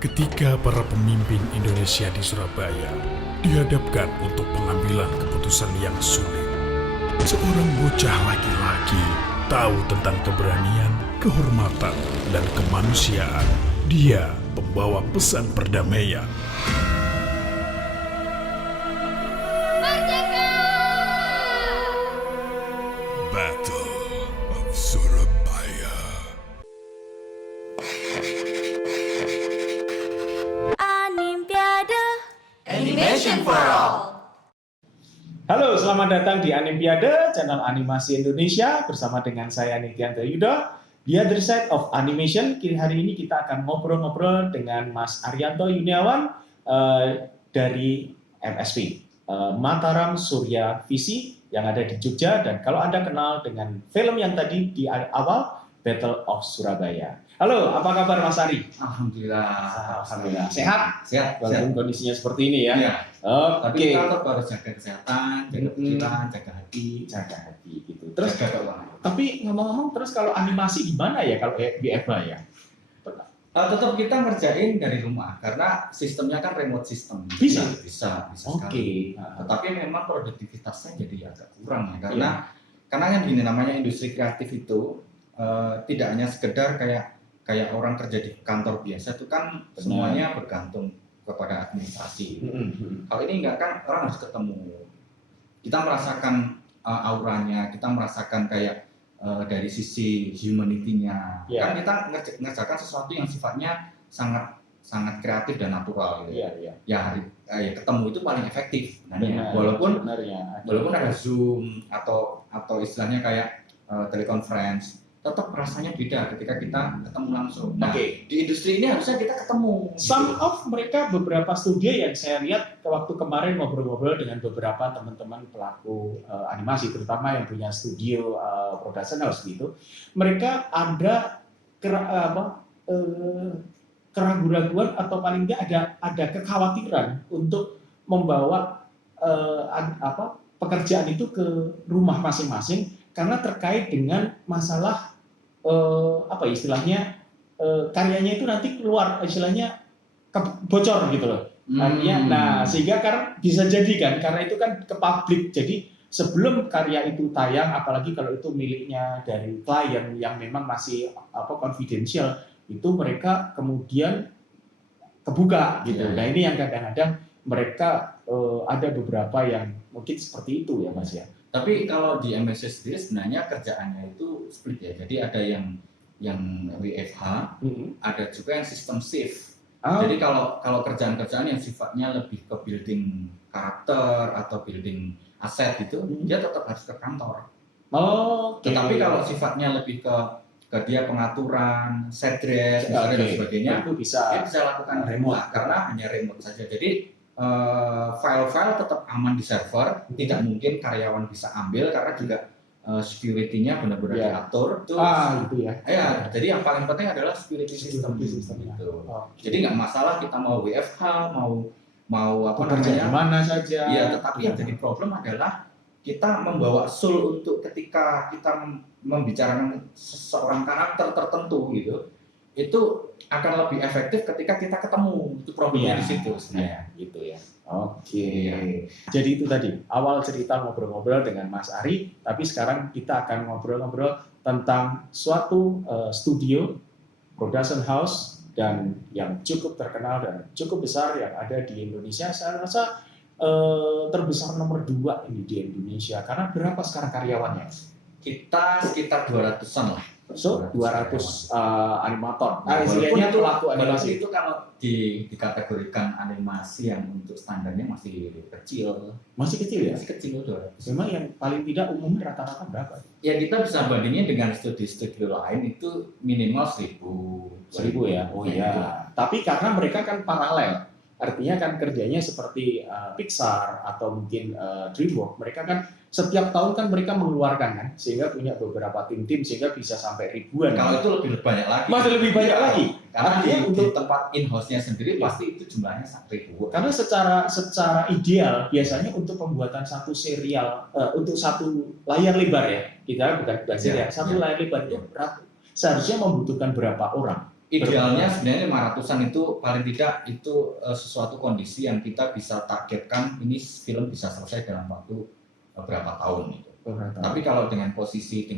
Ketika para pemimpin Indonesia di Surabaya dihadapkan untuk pengambilan keputusan yang sulit, seorang bocah laki-laki tahu tentang keberanian, kehormatan, dan kemanusiaan. Dia pembawa pesan perdamaian. Battle of Surabaya. Animpiade Animation for All. Halo, selamat datang di Animpiade, channel animasi Indonesia bersama dengan saya Nityanto Yudo. Di Other Side of Animation, hari ini kita akan ngobrol-ngobrol dengan Mas Arianto Yuniawan dari MSV, Mataram Surya Visi yang ada di Jogja. Dan kalau Anda kenal dengan film yang tadi di awal, Battle of Surabaya. Halo, apa kabar Mas Ari? Alhamdulillah. Alhamdulillah. Sehat? Sehat. Walaupun kondisinya seperti ini ya. Iya. Tapi Oke. kita tetap harus jaga kesehatan, jaga pikiran, jaga hati, Jaga hati gitu. Terus jaga keuangan. tapi ngomong-ngomong terus kalau animasi gimana ya kalau di EVA ya? Tetap kita ngerjain dari rumah karena sistemnya kan remote system. Bisa? Bisa Oke. sekali. Tetapi memang produktivitasnya jadi agak kurang ya karena kan gini, namanya industri kreatif itu tidak hanya sekedar kayak orang kerja di kantor biasa itu kan Benar. semuanya bergantung kepada administrasi. Kalau ini enggak, kan orang harus ketemu. Kita merasakan auranya, kita merasakan kayak dari sisi humanity-nya. Iya. Kan kita ngerjakan sesuatu yang sifatnya sangat sangat kreatif dan natural gitu. Iya. Ya ketemu itu paling efektif. Benar. Walaupun Sebenarnya ada Zoom atau istilahnya kayak teleconference, tetap rasanya beda ketika kita ketemu langsung. Nah, Oke. di industri ini harusnya kita ketemu. Some gitu. of mereka beberapa studio yang saya lihat waktu kemarin ngobrol-ngobrol dengan beberapa teman-teman pelaku animasi, terutama yang punya studio production house gitu, mereka ada keraguan-raguan atau paling tidak ada kekhawatiran untuk membawa pekerjaan itu ke rumah masing-masing karena terkait dengan masalah istilahnya karyanya itu nanti keluar istilahnya bocor gitu loh. Artinya, nah sehingga karena bisa jadi kan karena itu kan ke publik, jadi sebelum karya itu tayang, apalagi kalau itu miliknya dari klien yang memang masih confidential, itu mereka kemudian kebuka gitu. Ya. Nah ini yang kadang-kadang mereka ada beberapa yang mungkin seperti itu ya Mas ya. Tapi kalau di MSC sendiri sebenarnya kerjaannya itu split ya. Jadi ada yang WFH, ada juga yang sistem shift. Jadi kalau kerjaan-kerjaan yang sifatnya lebih ke building karakter atau building aset itu, dia tetap harus ke kantor. Tetapi kalau sifatnya lebih ke dia pengaturan, set dress, dan sebagainya, itu dia bisa bisa lakukan remote. remote karena hanya remote saja. Jadi file-file tetap aman di server, tidak mungkin karyawan bisa ambil karena juga security-nya benar-benar Ya. diatur. Itu itu ya. ya, jadi yang paling penting adalah security system Sistemnya. gitu. Oke. Jadi nggak masalah kita mau WFH, mau apa bekerja di namanya? mana saja. Iya, tetapi yang jadi problem adalah kita membawa soul untuk ketika kita membicarakan seseorang karakter tertentu gitu, itu akan lebih efektif ketika kita ketemu. Itu problemnya Iya. di situ sebenarnya. gitu ya. Oke. Iya. Jadi itu tadi awal cerita ngobrol-ngobrol dengan Mas Ari, tapi sekarang kita akan ngobrol-ngobrol tentang suatu studio production house dan yang cukup terkenal dan cukup besar yang ada di Indonesia. Saya rasa terbesar nomor 2 ini di Indonesia. Karena berapa sekarang karyawannya? Kita sekitar 200-an lah. So 200 animator. Nah, Istilahnya pelaku walaupun animasi. itu kalau dikategorikan animasi yang untuk standarnya masih kecil. Masih kecil ya? Masih kecil udah. Memang yang paling tidak umumnya rata-rata berapa? Ya kita bisa bandingin dengan studio-studio lain itu minimal 1000 ya. Oh iya. Tapi karena mereka kan paralel. Artinya kan kerjanya seperti Pixar atau mungkin DreamWorks, mereka kan setiap tahun kan mereka mengeluarkan kan, sehingga punya beberapa tim-tim sehingga bisa sampai ribuan. Kalau itu lebih banyak lagi. Masih lebih banyak Iya, lagi. Karena Artinya di untuk tempat in-house-nya sendiri Iya. pasti itu jumlahnya ribuan. karena secara ideal biasanya untuk pembuatan satu serial untuk satu layar lebar ya, kita bukan serial, Iya, satu iya. layar lebar itu seharusnya membutuhkan berapa orang? Idealnya sebenarnya 500-an itu paling tidak itu sesuatu kondisi yang kita bisa targetkan ini film bisa selesai dalam waktu berapa tahun gitu. Tapi kalau dengan posisi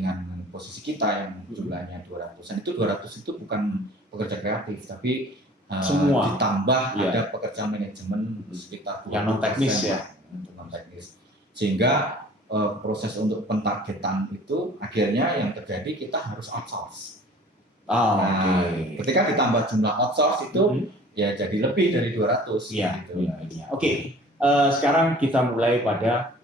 kita yang jumlahnya 200-an itu 200 itu bukan pekerja kreatif tapi semua ditambah ada pekerja manajemen sekitar 20% yang non teknis ya. Non teknis. Sehingga proses untuk pentargetan itu akhirnya yang terjadi kita harus outsource. Ketika ditambah jumlah outsource itu ya jadi lebih dari 200 iya, gitu. Iya. Oke. Sekarang kita mulai pada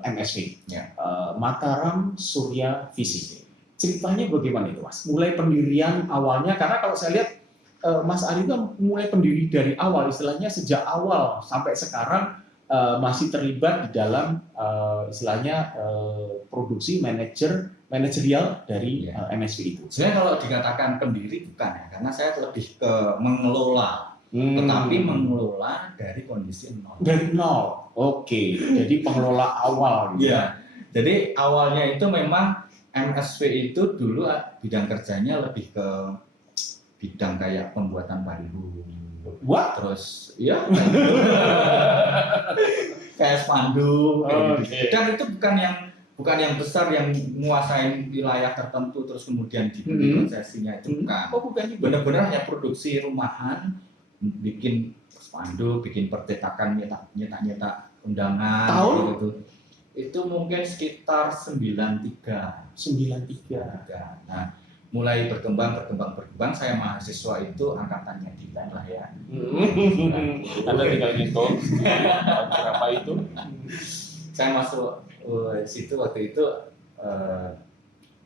MSV. Ya. Mataram Surya Visi. Ceritanya bagaimana itu, Mas? Mulai pendirian awalnya karena kalau saya lihat Mas Ari itu mulai pendiri dari awal, istilahnya sejak awal sampai sekarang masih terlibat di dalam istilahnya produksi manajerial dari MSV itu. Sebenarnya kalau dikatakan pendiri bukan ya, karena saya lebih ke mengelola, tetapi mengelola dari kondisi nol. Dari nol, oke. Jadi pengelola awal. Gitu. Ya, jadi awalnya itu memang MSV itu dulu bidang kerjanya lebih ke bidang kayak pembuatan baliho. What? Terus, ya, kayak spanduk, gitu. Dan itu bukan yang besar yang menguasai wilayah tertentu terus kemudian dibeli konsesinya itu bukan. Bukan juga. Benar-benar hanya produksi rumahan, bikin spanduk, bikin percetakan, nyetak undangan. Tahun? Gitu. Itu mungkin sekitar 93. Nah, mulai berkembang, saya mahasiswa itu angkatannya Dilan lah ya. Anda tinggal ngitung berapa itu? Saya masuk situ waktu itu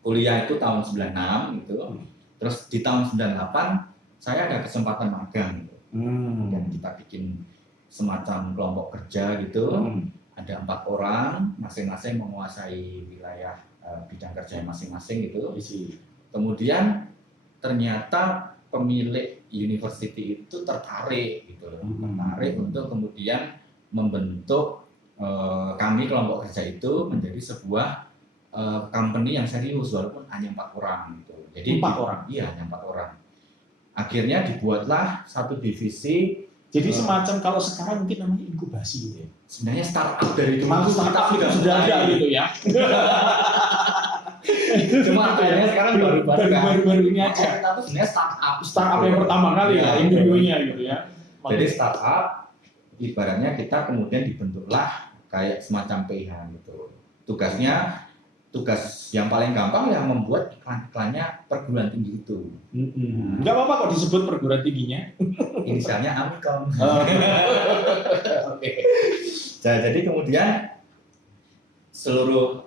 kuliah itu tahun 96 gitu. Terus di tahun 98 saya ada kesempatan magang gitu. Dan kita bikin semacam kelompok kerja gitu. Ada 4 orang, masing-masing menguasai wilayah bidang kerja masing-masing gitu. Kemudian ternyata pemilik university itu tertarik gitu loh, tertarik untuk kemudian membentuk kami kelompok kerja itu menjadi sebuah company yang serius walaupun hanya 4 orang gitu. Jadi 4 orang. Iya, hanya 4 orang. Akhirnya dibuatlah satu divisi. Jadi semacam kalau sekarang mungkin namanya inkubasi gitu ya. Sebenarnya startup dari dulu startup itu sudah ada gitu ya. Cuma kayaknya sekarang baru ini aja. Kita tuh sebenarnya startup yang pertama kali ya, embryonya gitu ya. Jadi startup ibaratnya kita kemudian dibentuklah kayak semacam PH gitu. Tugas yang paling gampang ya membuat iklan-iklannya perguruan tinggi itu. Enggak apa-apa kok disebut perguruan tingginya. Inisialnya Amikom. Oke. Jadi kemudian seluruh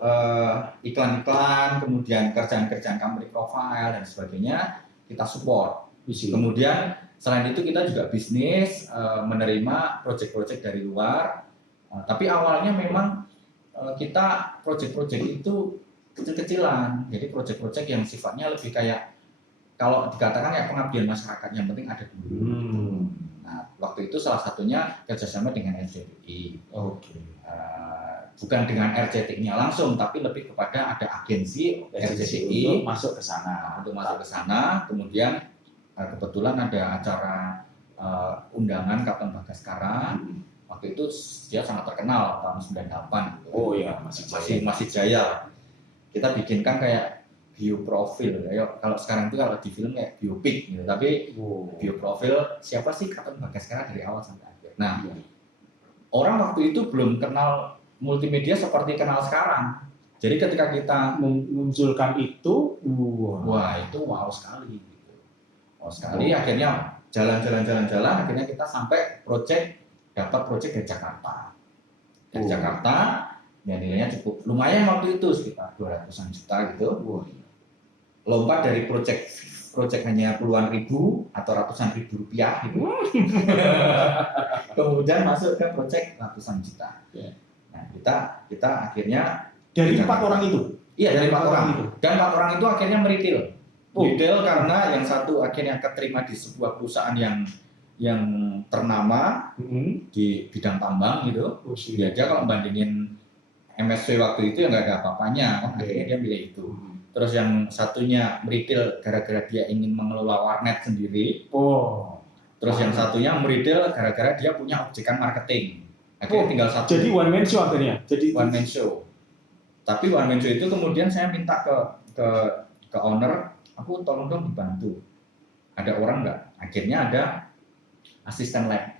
iklan-iklan, kemudian kerjaan-kerjaan company profile dan sebagainya kita support. Kemudian selain itu kita juga bisnis menerima proyek-proyek dari luar. Tapi awalnya memang kita proyek-proyek itu kecil-kecilan. Jadi proyek-proyek yang sifatnya lebih kayak kalau dikatakan kayak pengabdian masyarakat, yang penting ada dulu. Nah, waktu itu salah satunya kerjasama dengan RCTI. Bukan dengan RCTI-nya langsung, tapi lebih kepada ada agensi RCTI untuk masuk ke sana. Kemudian kebetulan ada acara undangan Katon Bagaskara. Waktu itu dia sangat terkenal tahun 98 gitu. Oh iya, masih jaya. Kita bikinkan kayak bioprofil. Kalau sekarang itu kalau di film kayak biopic gitu. Tapi bioprofil siapa sih Katon Bagaskara dari awal sampai akhir. Nah, orang waktu itu belum kenal multimedia seperti kenal sekarang. Jadi ketika kita memunculkan itu, itu wow sekali gitu. Wow sekali. Akhirnya jalan akhirnya kita sampai dapat proyek dari Jakarta. Dari Jakarta, ya nilainya cukup lumayan waktu itu sekitar 200-an juta gitu. Lompat dari proyek hanya puluhan ribu atau ratusan ribu rupiah gitu. Kemudian masuk ke proyek ratusan juta. Nah, kita akhirnya dari 4 orang itu. Iya, dari 4 orang itu. Dan 4 orang itu akhirnya meritil. Retail karena yang satu akhirnya keterima di sebuah perusahaan yang ternama di bidang tambang gitu. Dia kalau bandingin MSV waktu itu ya nggak ada apa-apanya, kan akhirnya dia milih itu. Terus yang satunya meridil gara-gara dia ingin mengelola warnet sendiri. Oh. Terus yang satunya meridil gara-gara dia punya objekan marketing. Akhirnya tinggal satu. Jadi one man show akhirnya. Jadi one man show. Tapi one man show itu kemudian saya minta ke owner, aku tolong dong dibantu. Ada orang nggak? Akhirnya ada asisten lab.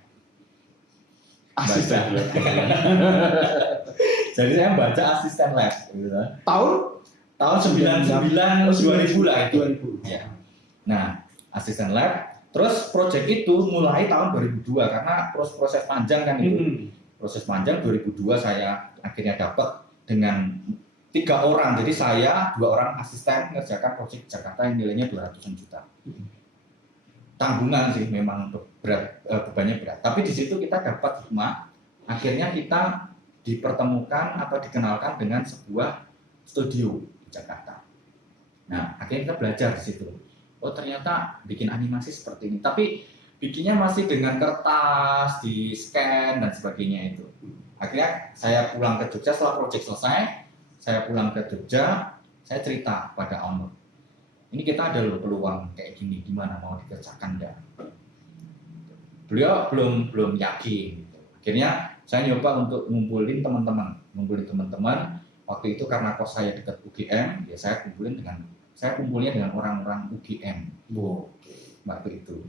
asisten. Jadi saya baca asisten lab. Gitu. Tahun 99 2000 lah itu. 2000. Ya. Nah, asisten lab. Terus proyek itu mulai tahun 2002 karena proses panjang kan itu. Proses panjang 2002 saya akhirnya dapat dengan 3 orang. Jadi saya 2 orang asisten mengerjakan proyek Jakarta yang nilainya 200-an juta. Tanggungan sih memang berat, bebannya berat. Tapi di situ kita dapat hikmah. Akhirnya kita dipertemukan atau dikenalkan dengan sebuah studio di Jakarta. Nah, akhirnya kita belajar di situ. Oh, ternyata bikin animasi seperti ini. Tapi bikinnya masih dengan kertas, di scan dan sebagainya itu. Akhirnya saya pulang ke Jogja setelah proyek selesai. Saya pulang ke Jogja, saya cerita pada owner. Ini kita ada loh peluang kayak gini, gimana mau dikerjakan enggak? Beliau belum yakin. Gitu. Akhirnya saya nyoba untuk ngumpulin teman-teman. Waktu itu karena kos saya dekat UGM, ya saya kumpulnya dengan orang-orang UGM. Waktu itu.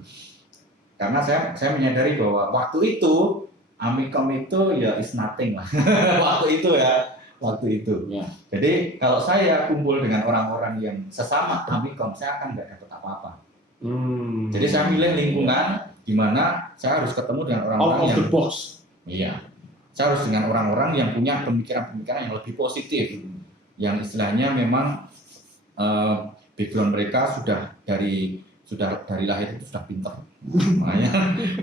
Karena saya menyadari bahwa waktu itu Amikom itu ya is nothing lah. waktu itu. Ya. Jadi kalau saya kumpul dengan orang-orang yang sesama Amikom, saya akan nggak dapat apa-apa. Jadi saya milih lingkungan di mana saya harus ketemu dengan orang-orang out of the box. Iya. Saya harus dengan orang-orang yang punya pemikiran-pemikiran yang lebih positif, yang istilahnya memang background mereka sudah dari lahir itu sudah pintar.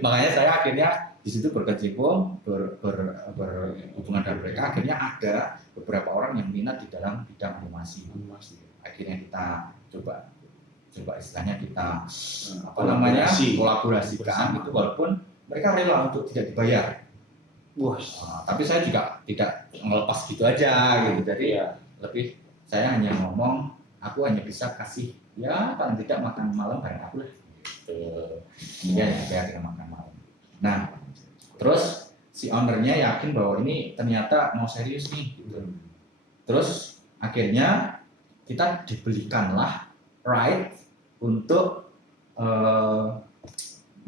makanya saya akhirnya di situ berkecimpung berhubungan dengan mereka. Akhirnya ada beberapa orang yang minat di dalam bidang animasi. Akhirnya kita coba istilahnya kita kolaborasikan itu, walaupun mereka rela untuk tidak dibayar. Tapi saya juga tidak melepas gitu aja gitu. Jadi lebih saya hanya ngomong, aku hanya bisa kasih ya paling tidak makan malam bareng aku lah. Ya saya makan malam. Nah, terus si ownernya yakin bahwa ini ternyata mau serius nih. Gitu. Terus akhirnya kita dibelikanlah right untuk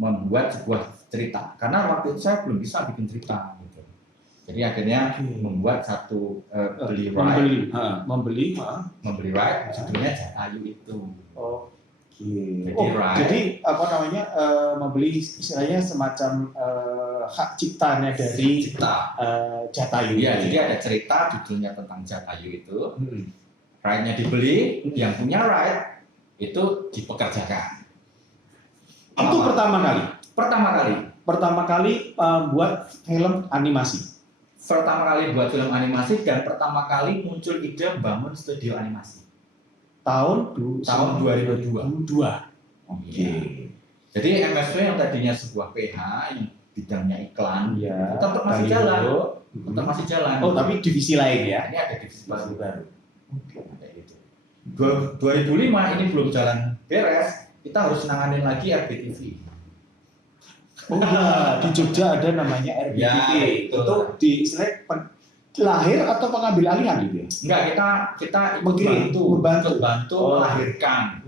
membuat sebuah cerita. Karena waktu itu saya belum bisa bikin cerita. Gitu. Jadi akhirnya membuat satu membeli right, judulnya Jatayu itu. Jadi apa namanya membeli istilahnya semacam hak ciptanya dari Jatayu. Iya, jadi ada cerita judulnya tentang Jatayu itu. Right-nya dibeli, yang punya right itu dipekerjakan. Itu pertama kali buat film animasi. Pertama kali buat film animasi dan pertama kali muncul ide bangun studio animasi. Tahun 2002. Oke. Jadi MSW yang tadinya sebuah PH yang bidangnya iklan, tetap masih jalan. Oh, tapi divisi lain ya? Ini ada divisi baru. Gitu. 2005 ini belum jalan beres, kita harus nanganin lagi RBTV. Oh iya, di Jogja ada namanya RBTV. Ya, itu di istilah lahir atau pengambil alihan gitu ya? Enggak, kita membantu melahirkan.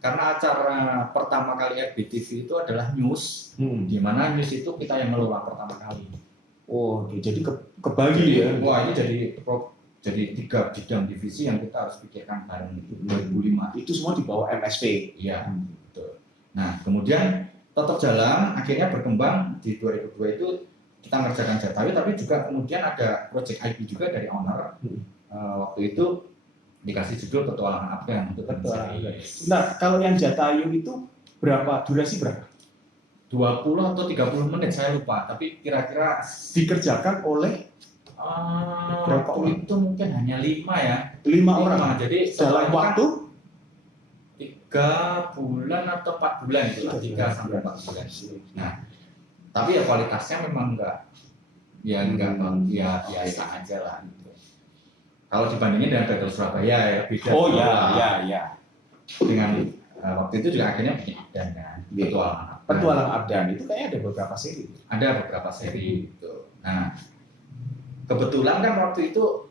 Karena acara pertama kali RBTV itu adalah news, di mana news itu kita yang ngelola pertama kali. Oh, jadi kebagi ya? Wah, ini jadi 3 bidang divisi yang kita harus pikirkan bareng. 2005. Itu semua di bawah MSP. Iya, betul. Nah, kemudian tetap jalan, akhirnya berkembang di 2002 itu kita ngerjakan Jatayu, tapi juga kemudian ada project IP juga dari owner. Waktu itu dikasih judul Petualangan Afgan untuk Petualangan. Nah, kalau yang Jatayu itu durasi berapa? 20 atau 30 menit saya lupa, tapi kira-kira dikerjakan oleh berapa orang? Itu mungkin hanya 5 ya. 5 orang. Jadi dalam waktu 3 bulan atau 4 bulan itu, 3 sampai 4 bulan. Nah, tapi ya kualitasnya memang enggak biasa aja lah gitu. Kalau dibandingin dengan Battle Surabaya ya beda. Oh ya. Dengan waktu itu juga akhirnya bikin Abdan kan. Petualang Abdan itu kayaknya ada beberapa seri. Ada beberapa seri gitu. Nah, kebetulan kan waktu itu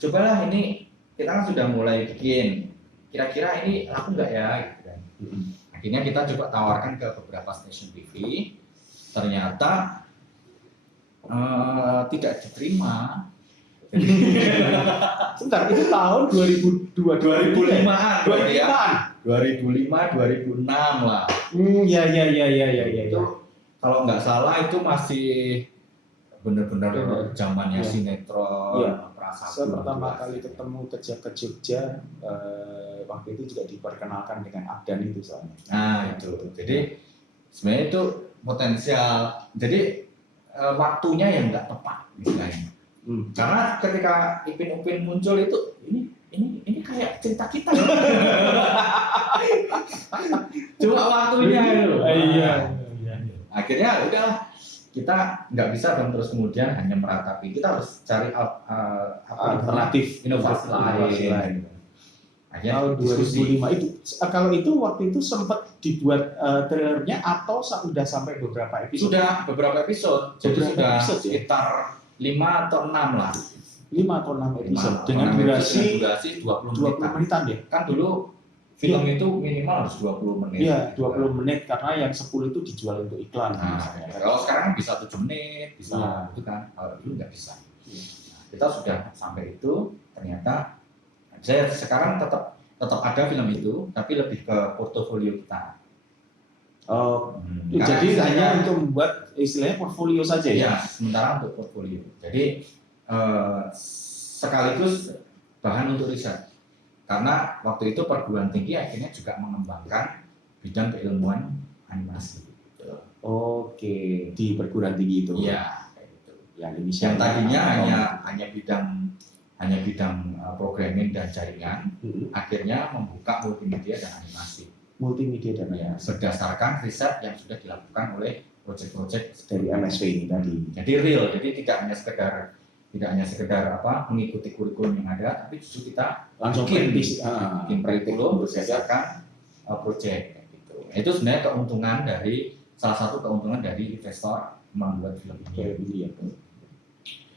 cobalah ini kita kan sudah mulai bikin. Kira-kira ini laku nggak ya? Gitu kan. Akhirnya kita coba tawarkan ke beberapa stasiun TV. Ternyata tidak diterima. Sebentar, itu tahun 2002, 2005-an, 2005-an, 2006 lah. Ya. Itu kalau nggak salah itu masih benar-benar zamannya sinetron. Iya. Prasasti. Saya pertama kali ketemu ke Jogja, waktu itu juga diperkenalkan dengan Abdan itu soalnya. Nah itu, jadi sebenarnya itu potensial. Jadi waktunya yang nggak tepat istilahnya. Karena ketika Ipin Upin muncul itu ini kayak cerita kita ya. Cuma waktunya itu. Iya. Akhirnya udah kita nggak bisa dong terus kemudian hanya meratapi. Kita harus cari alternatif inovasi lain. Akhirnya Tahun diskusi. 2005 itu, kalau itu waktu itu sempat dibuat trailernya atau sudah sampai beberapa episode? Sudah beberapa episode. Jadi Beberapa sudah episode, ya? sekitar 5 atau 6 lah. 5 atau 6 episode 5 dengan atau 6 durasi episode, 20 20 menitan ya? Kan dulu film itu minimal harus 20 menit. Iya, 20 menit karena yang 10 itu dijual untuk iklan. Nah, misalnya. kalau sekarang bisa 7 menit, bisa Iya. itu kan. Kalau dulu nggak bisa. Nah, kita sudah sampai itu, ternyata saya sekarang tetap ada film itu, tapi lebih ke portofolio kita. Oh, Karena jadi saya- hanya untuk membuat istilahnya portfolio saja ya? Ya, sementara untuk portfolio. Jadi sekaligus bahan untuk riset. Karena waktu itu perguruan tinggi akhirnya juga mengembangkan bidang keilmuan animasi. Gitu. Oke, di perguruan tinggi itu. Iya, kayak gitu. Yang Yang tadinya hanya bidang programming dan jaringan, akhirnya membuka multimedia dan animasi. multimedia dan Ya, berdasarkan riset yang sudah dilakukan oleh proyek-proyek dari MSW ini tadi. Jadi real, jadi tidak hanya sekedar mengikuti kurikulum yang ada, tapi justru kita Langsung bikin kurikulum kurikulum berdasarkan proyek gitu. Itu sebenarnya salah satu keuntungan dari investor membuat film ini.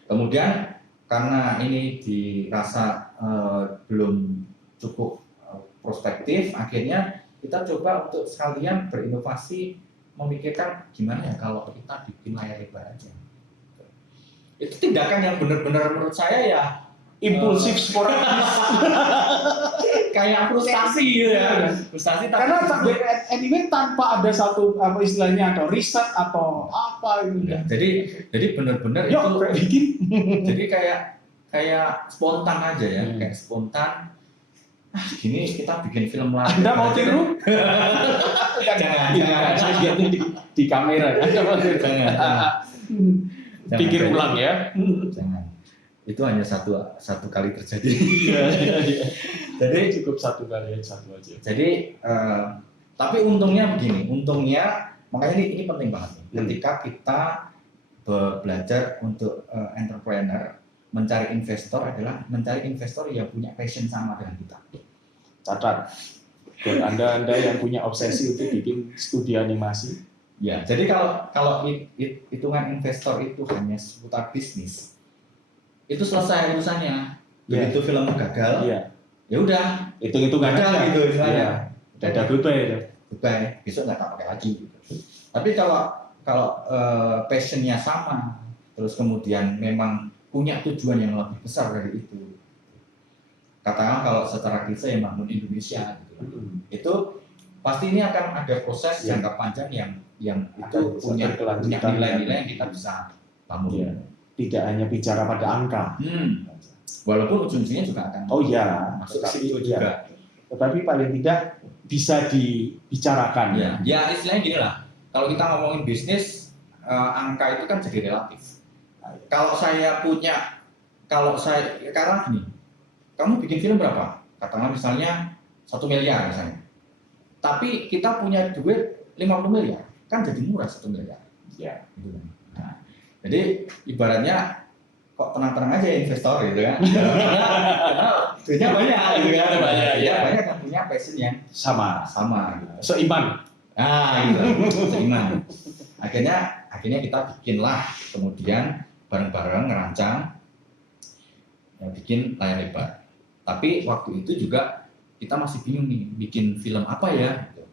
Kemudian karena ini dirasa belum cukup prospektif, akhirnya kita coba untuk sekalian berinovasi, memikirkan gimana ya kalau kita bikin layar lebar aja. Itu tindakan yang benar-benar menurut saya ya impulsif sporadis. kayak frustasi gitu ya. Frustasi Karena anyway tanpa ada satu istilahnya atau riset atau apa itu. ya, jadi benar-benar Yuk, itu bikin. jadi kayak spontan aja ya, kayak spontan. Gini kita bikin film lagi. Anda mau tiru? Jangan. Saya lihat di kamera. Anda mau tiru? Jangan. Pikir ulang ya. Jangan. Itu hanya satu kali terjadi. Iya. Jadi cukup satu kali satu aja. Jadi tapi untungnya begini, makanya ini penting banget nih. Ketika kita belajar untuk entrepreneur, mencari investor adalah mencari investor yang punya passion sama dengan kita. Catat. Buat Anda yang punya obsesi untuk bikin studi animasi. Ya, jadi kalau hitungan investor itu hanya seputar bisnis, itu selesai urusannya. Begitu film gagal, ya udah, hitung-hitungan aja gitu istilahnya. Udah double pay. Goodbye, besok nggak tak pakai lagi. Gitu. Tapi kalau passionnya sama, terus kemudian memang punya tujuan yang lebih besar dari itu. Katakanlah kalau secara klise yang bangun Indonesia, gitu. Itu pasti ini akan ada proses jangka panjang yang itu punya nilai-nilai yang kita bisa bangun. Ya. Tidak hanya bicara pada angka. Walaupun ujung-ujungnya juga akan masuk ke situ juga. Tetapi paling tidak bisa dibicarakan. Ya istilahnya gini lah. Kalau kita ngomongin bisnis, angka itu kan jadi relatif. Karena gini, kamu bikin film berapa? Katakanlah misalnya 1 miliar misalnya. Tapi kita punya duit 50 miliar, kan jadi murah 1 miliar. Ya. Gitu. Nah, jadi ibaratnya kok tenang-tenang aja investor gitu kan. Karena duitnya banyak gitu kan. Banyak dan punya passion yang Sama. gitu. Seiman. Gitu. Seiman. Akhirnya kita bikinlah, kemudian bareng-bareng ngerancang bikin layar lebar. Tapi waktu itu juga kita masih bingung nih bikin film apa ya gitu.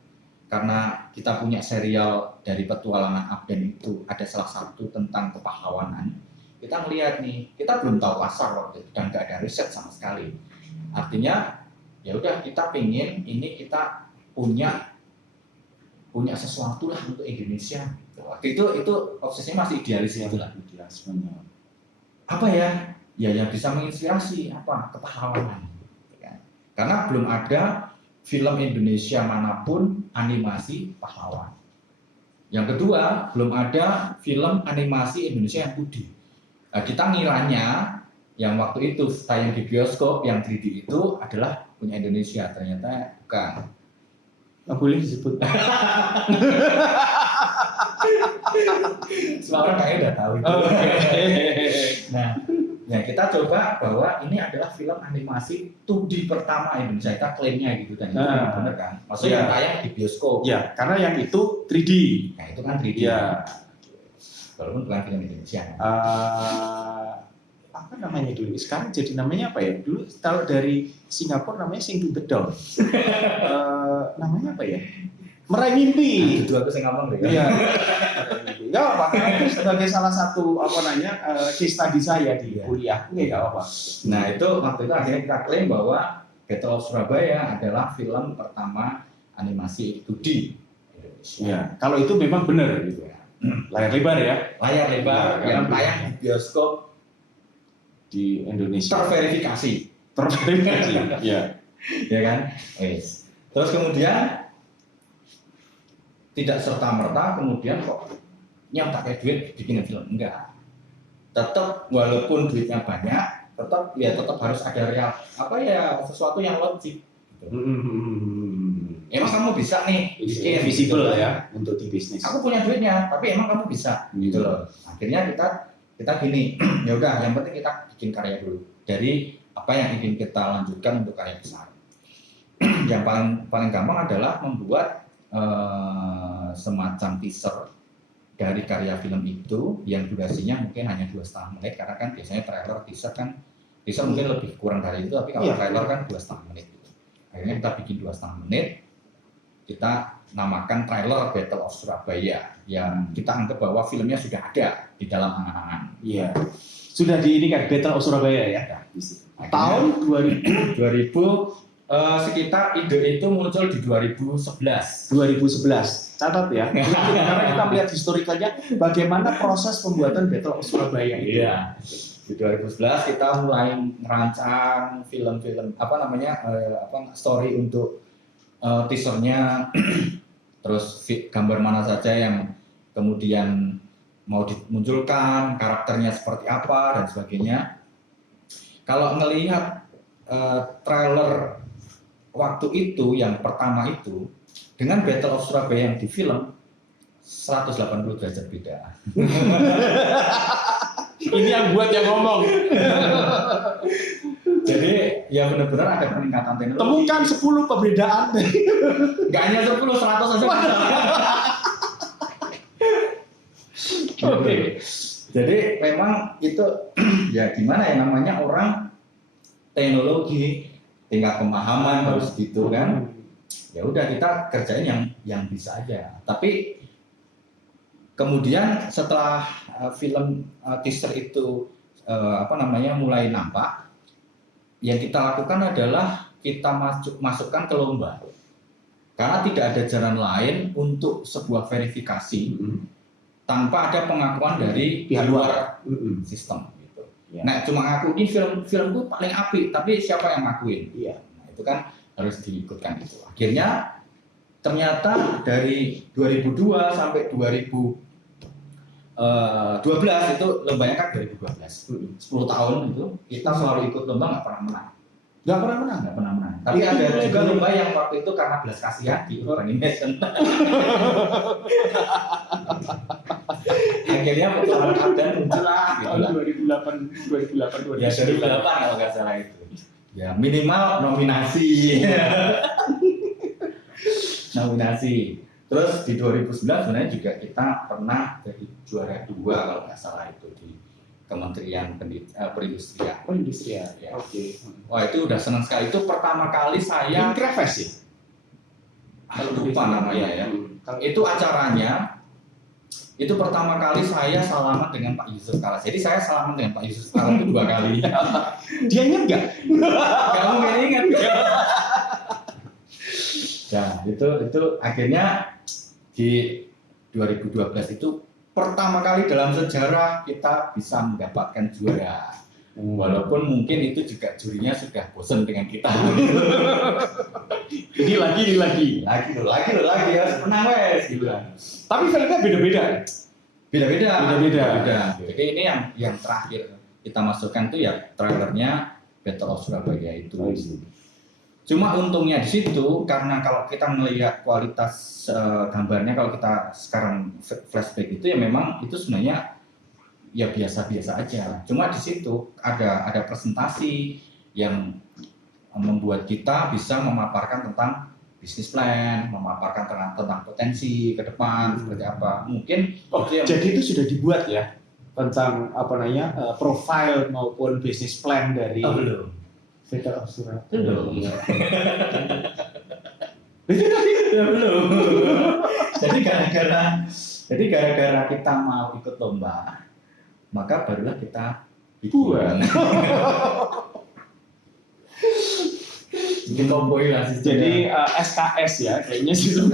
Karena kita punya serial dari petualangan Abden itu ada salah satu tentang kepahlawanan. Kita melihat nih, kita belum tahu pasar waktu itu dan nggak ada riset sama sekali. Artinya ya udah kita pengen ini kita punya sesuatu lah untuk Indonesia. Waktu itu obsesinya masih idealis itu lah. Apa ya? Ya yang bisa menginspirasi apa? Kepahlawanan. Karena belum ada film Indonesia manapun animasi pahlawan. Yang kedua, belum ada film animasi Indonesia yang 2D. Nah, kita ngiranya yang waktu itu tayang di bioskop yang 3D itu adalah punya Indonesia, ternyata bukan. Nggak boleh disebut. Semua orang kayaknya udah tahu itu. Nah, ya kita coba bahwa ini adalah film animasi 2D pertama Indonesia. Kita klaimnya gitu dan itu benar kan? Maksudnya tayang di bioskop. Ya, karena yang itu 3D. Nah, itu kan 3D. Ya. Walaupun bukan film Indonesia. Apa namanya dulu? Sekarang jadi namanya apa ya? Dulu kalau dari Singapura namanya Sing to the Dawn. Namanya apa ya? Meraih Mimpi. Itu aku sih ngomong deh. Iya. Ya, makanya itu sebagai salah satu case study saya di kuliah. Enggak apa-apa. Nah, itu waktu itu akhirnya kita klaim bahwa Battle of Surabaya adalah film pertama animasi 2D Indonesia. Ya, kalau itu memang benar gitu ya. Layar lebar ya. Layar lebar yang tayang di bioskop di Indonesia. Terverifikasi. Ya. Ya kan? Yes. Terus kemudian tidak serta-merta kemudian kok yang pakai duit bikin film, enggak. Tetap walaupun duitnya banyak, tetap harus ada sesuatu yang logik gitu. Emang kamu bisa nih bikin visible gitu, ya untuk di bisnis. Aku punya duitnya, tapi emang kamu bisa gitu loh. Akhirnya kita gini, ya udah yang penting kita bikin karya dulu. Dari apa yang ingin kita lanjutkan untuk karya besar. Yang paling gampang adalah membuat semacam teaser dari karya film itu yang durasinya mungkin hanya 2,5 menit karena kan biasanya teaser mungkin lebih kurang dari itu, tapi kalau trailer kan 2,5 menit gitu. Akhirnya kita bikin 2,5 menit, kita namakan trailer Battle of Surabaya yang kita anggap bahwa filmnya sudah ada di dalam angan-angan. Iya. Sudah diinikan Battle of Surabaya ya. Tahun 2000 sekitar ide itu muncul di 2011. Catat ya. Karena kita melihat historikalnya bagaimana proses pembuatan Battle of Surabaya itu. Iya. Di 2011 kita mulai merancang film-film story untuk teasernya, terus gambar mana saja yang kemudian mau dimunculkan, karakternya seperti apa dan sebagainya. Kalau ngelihat trailer waktu itu yang pertama itu dengan Battle of Surabaya yang di film 180 derajat beda. Ini yang buat yang ngomong. Jadi ya benar-benar ada peningkatan teknologi. Temukan 10 perbedaan. Gak hanya 10, 100 aja. Oke. Jadi memang itu ya gimana ya namanya orang teknologi tingkat pemahaman harus gitu kan. Ya udah kita kerjain yang bisa aja. Tapi kemudian setelah film teaser itu mulai nampak, yang kita lakukan adalah kita masukkan ke lomba. Karena tidak ada jalan lain untuk sebuah verifikasi tanpa ada pengakuan dari pihak luar sistem gitu. Ya. Nah, cuma ngakuin film paling apik, tapi siapa yang ngakuin? Iya. Nah, itu kan harus diikutkan itu. Akhirnya ternyata dari 2002 sampai 2012 itu lombanya kan 2012. 10 tahun itu kita selalu ikut lomba nggak pernah menang. Nggak pernah menang. Tapi ada juga lomba yang waktu itu karena belas kasihan di Urban Animation. akhirnya petualangan Kapten muncul lah gitu Tahun lah. 2008 Ya 2008 kalau nggak salah itu. Ya minimal nominasi. Nominasi. Terus di 2009 sebenarnya juga kita pernah jadi juara 2 kalau nggak salah itu di Kementerian Perindustrian. Oh, industri ya. Ya. Oke. Wah itu udah senang sekali. Itu pertama kali saya Inkrefest ya? lupa namanya ya. Itu acaranya itu pertama kali saya salaman dengan Pak Yusuf Kala. Jadi saya salaman dengan Pak Yusuf Kala itu 2 kali. Dia ingat nggak? Kamu nggak ingat? Nah itu akhirnya di 2012 itu pertama kali dalam sejarah kita bisa mendapatkan juara. Walaupun mungkin itu juga jurinya sudah bosan dengan kita. Ini lagi. lagi ya menang wes gitu. Tapi filmnya beda-beda. Beda-beda. Jadi ini yang terakhir kita masukkan tuh ya trailernya Battle of Surabaya itu. Cuma untungnya di situ karena kalau kita melihat kualitas gambarnya kalau kita sekarang flashback itu ya memang itu sebenarnya ya biasa-biasa aja. Cuma di situ ada presentasi yang membuat kita bisa memaparkan tentang bisnis plan, memaparkan tentang potensi ke depan seperti apa. Mungkin Jadi itu sudah dibuat ya tentang profile maupun bisnis plan dari belum. Battle of Surabaya. Belum. Itu tadi Belum. Jadi gara-gara kita mau ikut lomba, maka barulah kita buat. Bikin tombol lah sih. Jadi SKS ya, kayaknya sistem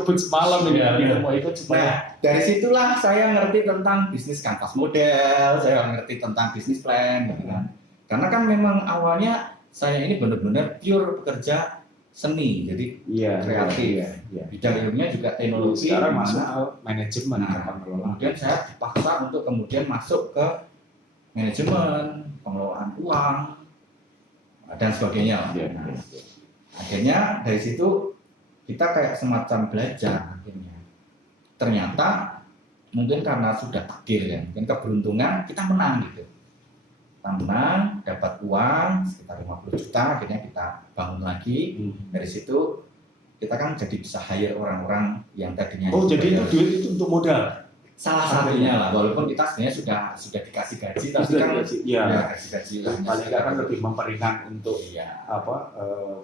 kebut semalam ini Iya, kita iya. mau ikut supaya. Nah, dari situlah saya ngerti tentang bisnis kanvas model, saya ngerti tentang bisnis plan, gitu kan. Karena kan memang awalnya saya ini benar-benar pure pekerja seni, jadi kreatif. Iya. Bidang ilmunya juga teknologi. Sekarang di masuk mana ke manajemen Nah, pengelolaan. kemudian saya dipaksa untuk kemudian masuk ke manajemen, pengelolaan uang, dan sebagainya. Iya. Nah, akhirnya dari situ kita kayak semacam belajar akhirnya. Ternyata mungkin karena sudah takdir ya, mungkin keberuntungan kita menang gitu. Kita menang, dapat uang sekitar 50 juta, akhirnya kita bangun lagi. Dari situ kita kan jadi bisa hire orang-orang yang tadinya Oh, jadi itu duit itu untuk modal. salah satunya lah, walaupun kita sebenarnya sudah dikasih gaji, tapi kan Iya. ya gaji lah. Paling nggak kan lebih memperingan untuk Iya,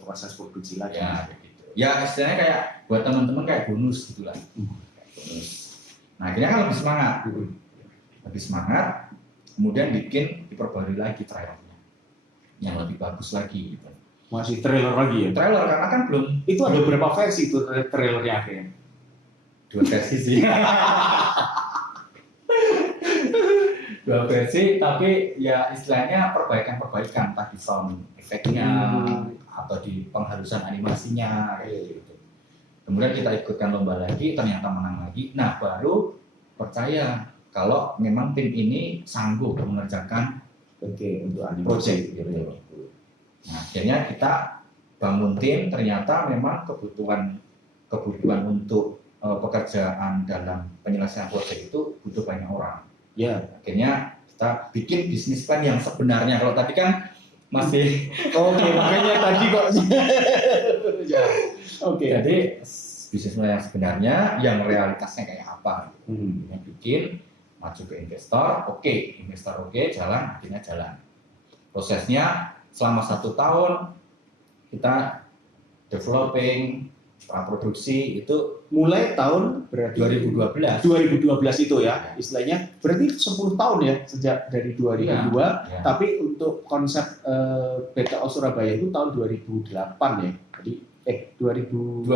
proses produksi lagi. ya begitu. Ya istilahnya kayak buat teman-teman kayak bonus gitulah. Kayak bonus. Nah akhirnya kan lebih semangat, kemudian diperbarui lagi trailernya, yang lebih bagus lagi gitu. Masih trailer lagi ya. Trailer karena kan belum Itu ada berapa versi itu trailernya akhirnya? 2 versi sih. 2 versi, tapi ya istilahnya perbaikan, entah di sound efeknya atau di penghalusan animasinya kayak gitu. Kemudian kita ikutkan lomba lagi, ternyata menang lagi. Nah baru percaya kalau memang tim ini sanggup mengerjakan Untuk project gitu. Nah akhirnya kita bangun tim, ternyata memang kebutuhan untuk pekerjaan dalam penyelesaian proyek itu butuh banyak orang. Ya. Akhirnya kita bikin bisnis plan yang sebenarnya. Kalau tadi kan masih Oke, makanya tadi kok. Ya. Oke. jadi bisnis plan yang sebenarnya yang realitasnya kayak apa. Yang bikin maju ke investor, investor jalan, akhirnya jalan. Prosesnya selama 1 tahun kita developing, praproduksi itu Mulai tahun berarti 2012. 2012 itu ya, istilahnya berarti 10 tahun ya sejak dari 2002. Ya. Tapi untuk konsep Battle of Surabaya itu tahun 2008 ya. Jadi 2010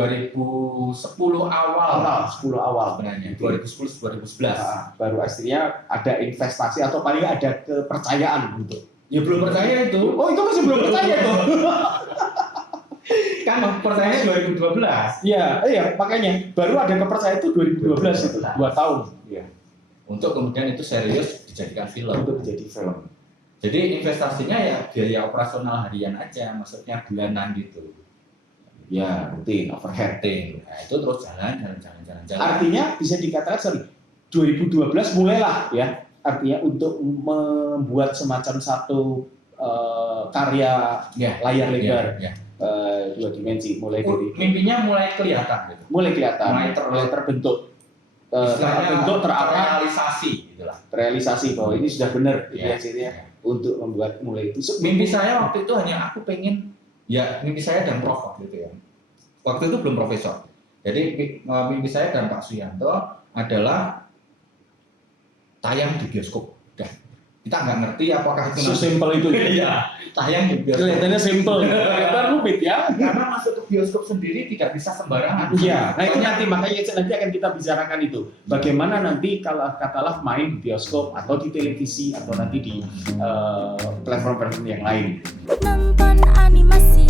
awal 10 awal sebenarnya 2010-2011. Nah, baru akhirnya ada investasi atau paling ada kepercayaan gitu. Ya belum percaya itu. Oh, itu masih belum percaya tuh. Kan percayanya 2012. Iya, makanya baru ada kepercayaan itu 2012 itu, 2 tahun. Iya. Untuk kemudian itu serius dijadikan film. Untuk menjadi film. Jadi investasinya ya biaya operasional harian aja, maksudnya bulanan gitu. Ya, rutin overhead. Nah, itu terus jalan. Artinya bisa dikatakan 2012 mulailah ya, artinya untuk membuat semacam satu karya layar lebar dua dimensi, mulai dari mimpinya mulai kelihatan gitu. mulai kelihatan, mulai terbentuk, terrealisasi gitulah. Terrealisasi bahwa ini sudah benar untuk membuat mulai itu. Mimpi saya waktu itu hanya aku pengen, mimpi saya dan Prof gitu ya. Waktu itu belum profesor. Jadi mimpi saya dan Pak Suyanto adalah tayang di bioskop. Kita nggak ngerti apakah itu sesimpel itu ya. Tayang di bioskop. Kelihatannya simpel, ternyata rumit ya. Karena masuk ke bioskop sendiri tidak bisa sembarangan. Iya, nah itu makanya nanti akan kita bicarakan itu. Bagaimana nanti kalau katalah main di bioskop atau di televisi atau nanti di platform-platform yang lain. Nonton animasi.